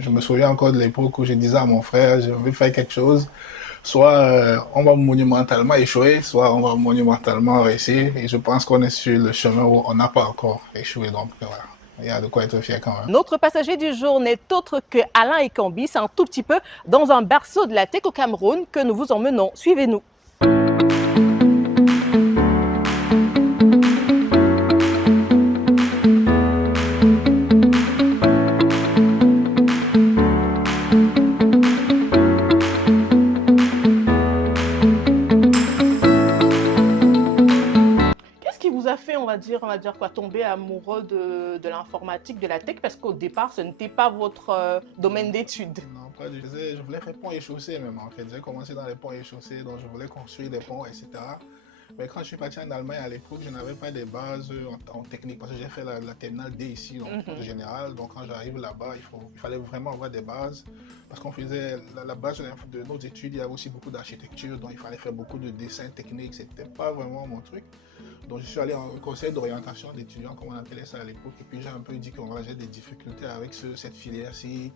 Je me souviens encore de l'époque où je disais à mon frère, je vais faire quelque chose, soit on va monumentalement échouer, soit on va monumentalement réussir. Et je pense qu'on est sur le chemin où on n'a pas encore échoué. Donc voilà, il y a de quoi être fier quand même. Notre passager du jour n'est autre que Alain Ekambi. C'est un tout petit peu dans un berceau de la tech au Cameroun que nous vous emmenons. Suivez-nous. Qu'est-ce qui vous a fait, on va dire quoi, tomber amoureux de l'informatique, de la tech, parce qu'au départ, ce n'était pas votre domaine d'études? Non, pas du tout. Je voulais faire pont et chaussée même en fait. J'ai commencé dans les ponts et chaussées, donc je voulais construire des ponts, etc. Mais quand je suis parti en Allemagne à l'époque, je n'avais pas des bases en technique parce que j'ai fait la terminale D ici, donc en général. Donc quand j'arrive là-bas, il fallait vraiment avoir des bases parce qu'on faisait la base de nos études. Il y avait aussi beaucoup d'architecture, donc il fallait faire beaucoup de dessins techniques. C'était pas vraiment mon truc. Donc je suis allé en conseil d'orientation d'étudiants, comme on appelait ça à l'époque, et puis j'ai un peu dit que voilà, j'ai des difficultés avec cette filière-ci.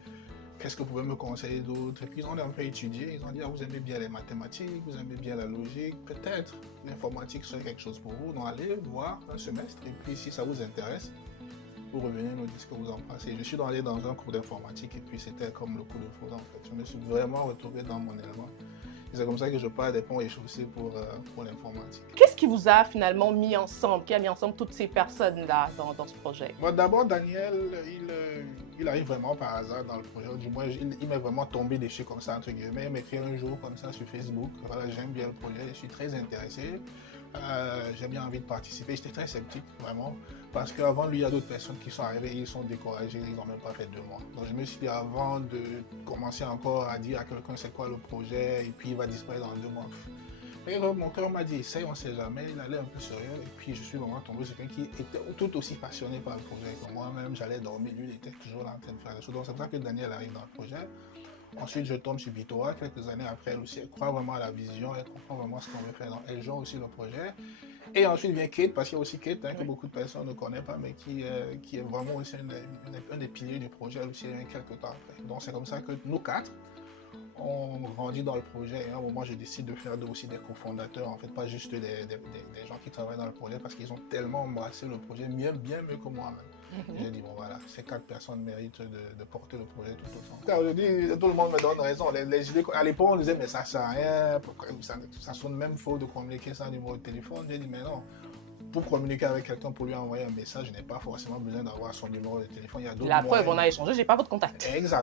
Qu'est-ce que vous pouvez me conseiller d'autre? Et puis ils ont un peu étudié, ils ont dit ah, vous aimez bien les mathématiques, vous aimez bien la logique, peut-être l'informatique serait quelque chose pour vous. Donc allez voir un semestre et puis si ça vous intéresse, vous revenez nous dire ce que vous en pensez. Je suis allé dans un cours d'informatique et puis c'était comme le coup de foudre en fait. Je me suis vraiment retrouvé dans mon élément. C'est comme ça que je parle des ponts et chaussées pour l'informatique. Qu'est-ce qui vous a finalement mis ensemble, qui a mis ensemble toutes ces personnes-là dans ce projet? Bon, d'abord, Daniel, il arrive vraiment par hasard dans le projet. Du moins, il m'est vraiment tombé dessus comme ça, entre guillemets. Il m'écrit un jour comme ça sur Facebook. Voilà, j'aime bien le projet, je suis très intéressé. J'ai bien envie de participer. J'étais très sceptique, vraiment. Parce qu'avant lui, il y a d'autres personnes qui sont arrivées, ils sont découragés, ils n'ont même pas fait 2 mois. Donc je me suis dit, avant de commencer encore à dire à quelqu'un c'est quoi le projet, et puis il va disparaître dans 2 mois. Et mon cœur m'a dit, essaye, on ne sait jamais. Il allait un peu sérieux. Et puis, je suis vraiment tombé sur quelqu'un qui était tout aussi passionné par le projet que moi-même. J'allais dormir, lui, il était toujours là en train de faire des choses. Donc, c'est pour ça que Daniel arrive dans le projet. Ensuite, je tombe sur Vitora, quelques années après, elle aussi, elle croit vraiment à la vision, elle comprend vraiment ce qu'on veut faire. Donc, elle joue aussi le projet. Et ensuite vient Kate, parce qu'il y a aussi Kate, que beaucoup de personnes ne connaissent pas, mais qui est vraiment aussi un des piliers du projet, elle aussi, il y a quelques temps après. Donc, c'est comme ça que nous quatre, on grandit dans le projet et à un moment je décide de faire aussi des cofondateurs, en fait pas juste des gens qui travaillent dans le projet parce qu'ils ont tellement embrassé le projet bien mieux que moi-même. J'ai dit bon voilà, ces 4 personnes méritent de porter le projet tout autant. Car je dis, tout le monde me donne raison. Les idées, à l'époque on disait mais ça sert à rien, ça sonne même faux de communiquer sans numéro de téléphone. J'ai dit mais non. Pour communiquer avec quelqu'un, pour lui envoyer un message, je n'ai pas forcément besoin d'avoir son numéro de téléphone. Il y a d'autres La preuve, moyens. on a échangé, j'ai pas votre contact. Exact.